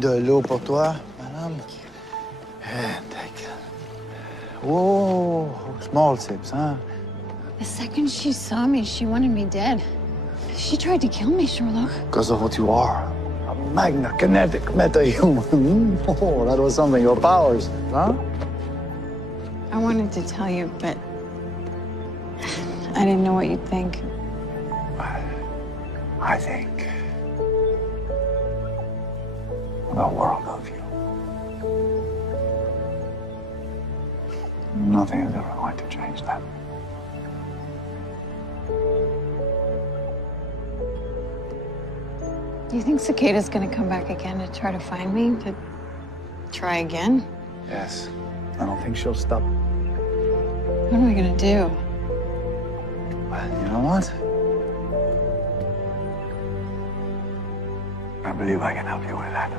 De l'eau pour toi, madame. And take it. Whoa, small sips, huh? The second she saw me, she wanted me dead. She tried to kill me, Sherloque. Because of what you are. A magna kinetic meta-human. Oh, that was something. Your powers, huh? I wanted to tell you, but I didn't know what you'd think. I think the world of you. Nothing is ever going to change that. Do you think Cicada's gonna come back again to try to find me? To try again? Yes. I don't think she'll stop. What am I gonna do? Well, you know what? I believe I can help you with that.